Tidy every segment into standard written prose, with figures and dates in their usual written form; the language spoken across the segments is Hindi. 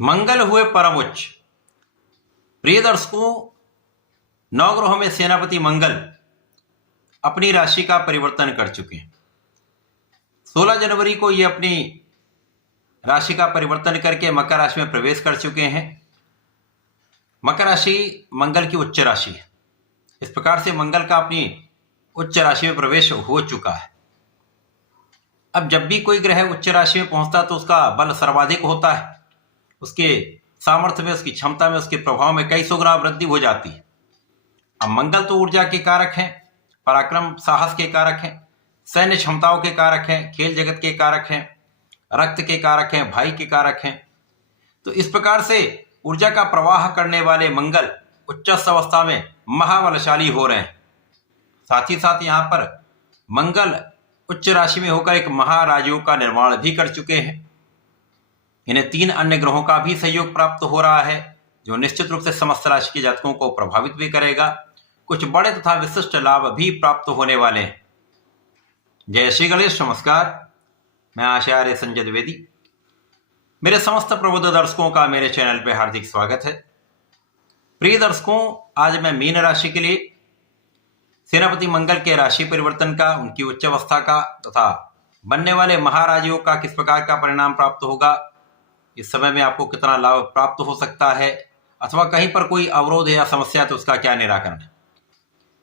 मंगल हुए परम उच्च। प्रिय दर्शकों, नवग्रहों में सेनापति मंगल अपनी राशि का परिवर्तन कर चुके हैं। 16 जनवरी को ये अपनी राशि का परिवर्तन करके मकर राशि में प्रवेश कर चुके हैं। मकर राशि मंगल की उच्च राशि है। इस प्रकार से मंगल का अपनी उच्च राशि में प्रवेश हो चुका है। अब जब भी कोई ग्रह उच्च राशि में पहुंचता है तो उसका बल सर्वाधिक होता है। उसके सामर्थ्य में, उसकी क्षमता में, उसके प्रभाव में कई सौ गुना वृद्धि हो जाती है। अब मंगल तो ऊर्जा के कारक हैं, पराक्रम साहस के कारक हैं, सैन्य क्षमताओं के कारक हैं, खेल जगत के कारक हैं, रक्त के कारक हैं, भाई के कारक हैं। तो इस प्रकार से ऊर्जा का प्रवाह करने वाले मंगल उच्च अवस्था में महाबलशाली हो रहे हैं। साथ ही साथ यहाँ पर मंगल उच्च राशि में होकर एक महाराजयोग का निर्माण भी कर चुके हैं। इन्हें 3 अन्य ग्रहों का भी सहयोग प्राप्त हो रहा है, जो निश्चित रूप से समस्त राशि के जातकों को प्रभावित भी करेगा। कुछ बड़े तथा विशिष्ट लाभ भी प्राप्त होने वाले हैं। जय श्री गणेश। नमस्कार, मैं आचार्य संजय द्विवेदी। मेरे समस्त प्रबुद्ध दर्शकों का मेरे चैनल पर हार्दिक स्वागत है। प्रिय दर्शकों, आज मैं मीन राशि के लिए सेनापति मंगल के राशि परिवर्तन का, उनकी उच्च अवस्था का तथा बनने वाले महाराजयोग का किस प्रकार का परिणाम प्राप्त होगा, इस समय में आपको कितना लाभ प्राप्त हो सकता है, अथवा कहीं पर कोई अवरोध या समस्या तो उसका क्या निराकरण है,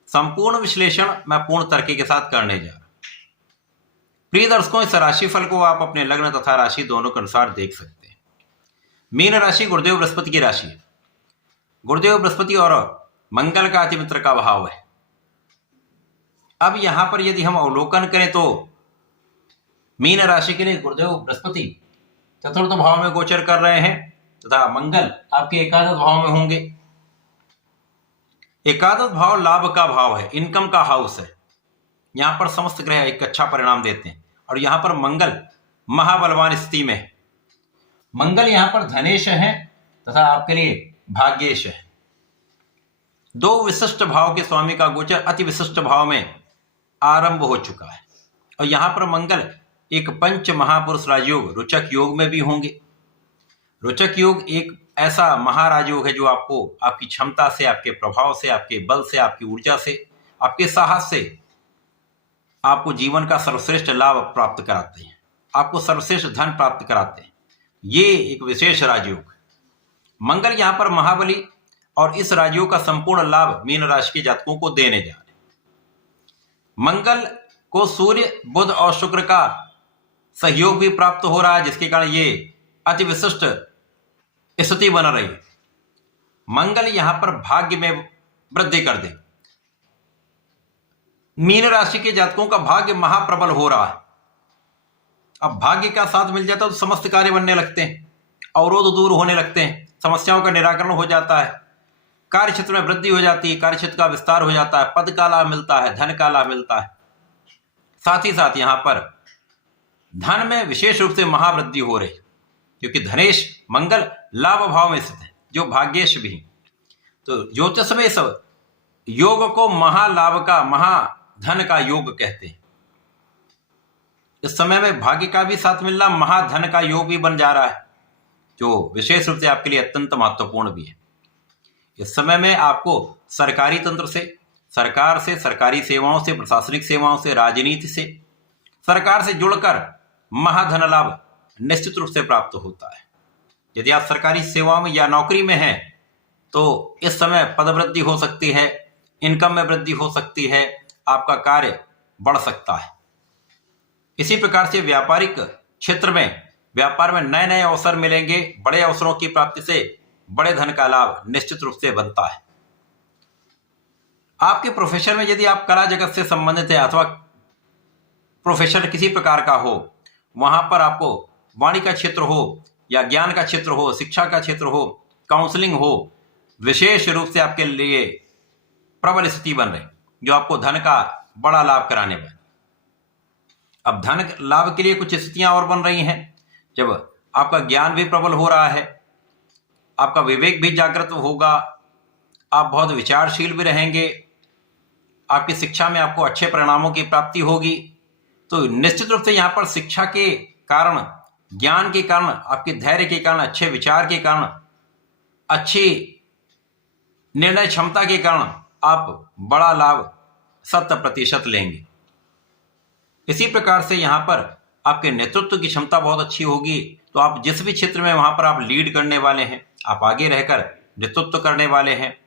संपूर्ण विश्लेषण मैं पूर्ण तर्क के साथ करने जा रहा हूं। प्रिय दर्शकों, इस राशिफल को आप अपने लग्न तथा राशि दोनों के अनुसार देख सकते हैं। मीन राशि गुरुदेव बृहस्पति की राशि है। गुरुदेव बृहस्पति और मंगल का अतिमित्र का भाव है। अब यहां पर यदि हम अवलोकन करें तो मीन राशि के लिए गुरुदेव बृहस्पति चतुर्थ भाव में गोचर कर रहे हैं तथा मंगल आपके एकादश भाव में होंगे। एकादश भाव लाभ का भाव है, इनकम का हाउस है। यहां पर समस्त ग्रह एक अच्छा परिणाम देते हैं और यहां पर मंगल महाबलवान स्थिति में है। मंगल यहां पर धनेश है तथा आपके लिए भाग्येश है। 2 विशिष्ट भाव के स्वामी का गोचर अति विशिष्ट भाव में आरंभ हो चुका है और यहां पर मंगल एक पंच महापुरुष राजयोग रुचक योग में भी होंगे। रुचक योग एक ऐसा महाराजयोग है जो आपको आपकी क्षमता से, आपके प्रभाव से, आपके बल से, आपकी ऊर्जा से, आपके साहस से आपको जीवन का सर्वश्रेष्ठ लाभ प्राप्त कराते हैं, आपको सर्वश्रेष्ठ धन प्राप्त कराते हैं। ये एक विशेष राजयोग है। मंगल यहां पर महाबली और इस राजयोग का संपूर्ण लाभ मीन राशि के जातकों को देने जा रहे हैं। मंगल को सूर्य, बुध और शुक्र का सहयोग भी प्राप्त हो रहा है, जिसके कारण ये अति विशिष्ट स्थिति बन रही है। मंगल यहां पर भाग्य में वृद्धि कर दे। मीन राशि के जातकों का भाग्य महाप्रबल हो रहा है। अब भाग्य का साथ मिल जाता है तो समस्त कार्य बनने लगते हैं, अवरोध दूर होने लगते हैं, समस्याओं का निराकरण हो जाता है, कार्य क्षेत्र में वृद्धि हो जाती है, कार्य क्षेत्र का विस्तार हो जाता है, पद का लाभ मिलता है, धन का लाभ मिलता है। साथ ही साथ यहां पर धन में विशेष रूप से महावृद्धि हो रही, क्योंकि धनेश मंगल लाभ भाव में स्थित है, जो भाग्येश भी। तो ज्योतिष में इस योग को महालाभ का, महाधन का योग कहते हैं। इस समय में भाग्य का भी साथ मिल रहा, महाधन का योग भी बन जा रहा है, जो विशेष रूप से आपके लिए अत्यंत महत्वपूर्ण भी है। इस समय में आपको सरकारी तंत्र से, सरकार से, सरकारी सेवाओं से, प्रशासनिक सेवाओं से, राजनीति से, सरकार से जुड़कर महाधन लाभ निश्चित रूप से प्राप्त होता है। यदि आप सरकारी सेवाओं में या नौकरी में हैं तो इस समय पदवृद्धि हो सकती है, इनकम में वृद्धि हो सकती है, आपका कार्य बढ़ सकता है। इसी प्रकार से व्यापारिक क्षेत्र में, व्यापार में नए नए अवसर मिलेंगे। बड़े अवसरों की प्राप्ति से बड़े धन का लाभ निश्चित रूप से बनता है। आपके प्रोफेशन में यदि आप कला जगत से संबंधित है अथवा प्रोफेशन किसी प्रकार का हो, वहां पर आपको वाणी का क्षेत्र हो या ज्ञान का क्षेत्र हो, शिक्षा का क्षेत्र हो, काउंसलिंग हो, विशेष रूप से आपके लिए प्रबल स्थिति बन रही, जो आपको धन का बड़ा लाभ कराने वाली। अब धन लाभ के लिए कुछ स्थितियां और बन रही हैं, जब आपका ज्ञान भी प्रबल हो रहा है, आपका विवेक भी जागृत होगा, आप बहुत विचारशील भी रहेंगे, आपकी शिक्षा में आपको अच्छे परिणामों की प्राप्ति होगी। तो निश्चित रूप से यहाँ पर शिक्षा के कारण ज्ञान के कारण, आपके धैर्य के कारण, अच्छे विचार के कारण, अच्छी निर्णय क्षमता के कारण आप बड़ा लाभ 100% लेंगे। इसी प्रकार से यहाँ पर आपके नेतृत्व की क्षमता बहुत अच्छी होगी, तो आप जिस भी क्षेत्र में वहां पर आप लीड करने वाले हैं, आप आगे रहकर नेतृत्व करने वाले हैं,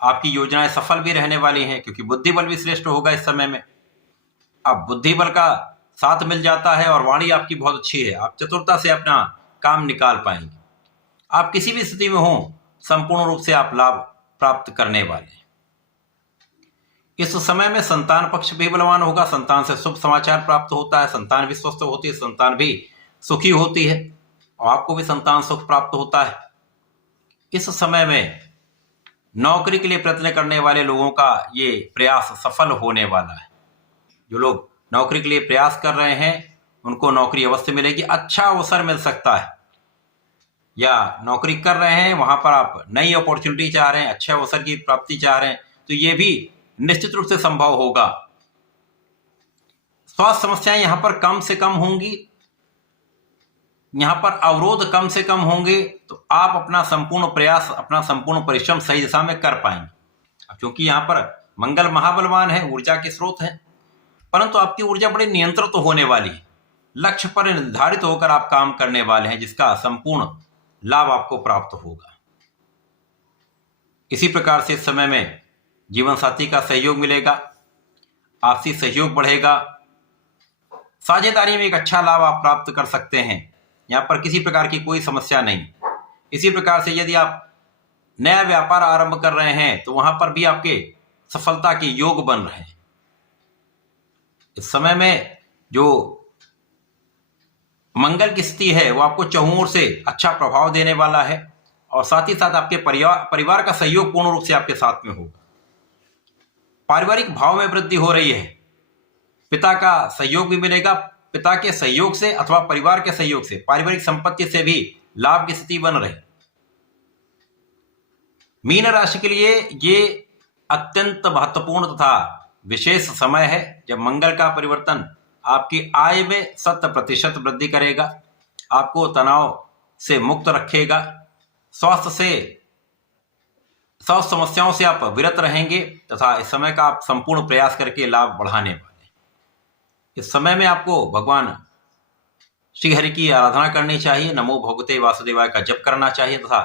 आपकी योजनाएं सफल भी रहने वाली हैं, क्योंकि बुद्धि बल भी श्रेष्ठ होगा इस समय में। अब बुद्धि बल का साथ मिल जाता है और वाणी आपकी बहुत अच्छी है, आप चतुरता से अपना काम निकाल पाएंगे। आप किसी भी स्थिति में हो, संपूर्ण रूप से आप लाभ प्राप्त करने वाले हैं। इस समय में संतान पक्ष भी बलवान होगा, संतान से शुभ समाचार प्राप्त होता है, संतान भी स्वस्थ होती है, संतान भी सुखी होती है और आपको भी संतान सुख प्राप्त होता है। इस समय में नौकरी के लिए प्रयत्न करने वाले लोगों का ये प्रयास सफल होने वाला है। जो लोग नौकरी के लिए प्रयास कर रहे हैं उनको नौकरी अवश्य मिलेगी, अच्छा अवसर मिल सकता है, या नौकरी कर रहे हैं वहां पर आप नई अपॉर्चुनिटी चाह रहे हैं, अच्छे अवसर की प्राप्ति चाह रहे हैं, तो ये भी निश्चित रूप से संभव होगा। स्वास्थ्य समस्याएं यहां पर कम से कम होंगी, यहां पर अवरोध कम से कम होंगे, तो आप अपना संपूर्ण प्रयास, अपना संपूर्ण परिश्रम सही दिशा में कर पाएंगे। क्योंकि यहां पर मंगल महाबलवान है, ऊर्जा के स्रोत है, परंतु आपकी ऊर्जा बड़ी नियंत्रित तो होने वाली है, लक्ष्य पर निर्धारित होकर आप काम करने वाले हैं, जिसका संपूर्ण लाभ आपको प्राप्त होगा। इसी प्रकार से इस समय में जीवन साथी का सहयोग मिलेगा, आपसी सहयोग बढ़ेगा, साझेदारी में एक अच्छा लाभ आप प्राप्त कर सकते हैं। यहां पर किसी प्रकार की कोई समस्या नहीं। इसी प्रकार से यदि आप नया व्यापार आरंभ कर रहे हैं तो वहां पर भी आपके सफलता के योग बन रहे हैं। इस समय में जो मंगल की स्थिति है वो आपको चहुओं से अच्छा प्रभाव देने वाला है और साथ ही साथ आपके परिवार का सहयोग पूर्ण रूप से आपके साथ में होगा। पारिवारिक भाव में वृद्धि हो रही है, पिता का सहयोग भी मिलेगा, पिता के सहयोग से अथवा परिवार के सहयोग से पारिवारिक संपत्ति से भी लाभ की स्थिति बन रही। मीन राशि के लिए ये अत्यंत महत्वपूर्ण तथा विशेष समय है जब मंगल का परिवर्तन आपकी आय में 100% वृद्धि करेगा, आपको तनाव से मुक्त रखेगा, स्वास्थ्य समस्याओं से आप विरत रहेंगे तथा इस समय का आप संपूर्ण प्रयास करके लाभ बढ़ाने वाले हैं। इस समय में आपको भगवान श्री हरि की आराधना करनी चाहिए, नमो भगवते वासुदेवाय का जप करना चाहिए तथा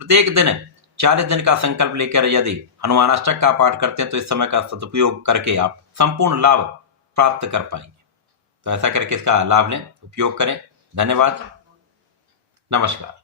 प्रत्येक दिन 40 दिन का संकल्प लेकर यदि हनुमानाष्टक का पाठ करते हैं तो इस समय का सदुपयोग करके आप संपूर्ण लाभ प्राप्त कर पाएंगे। तो ऐसा करके इसका लाभ लें, उपयोग करें। धन्यवाद, नमस्कार।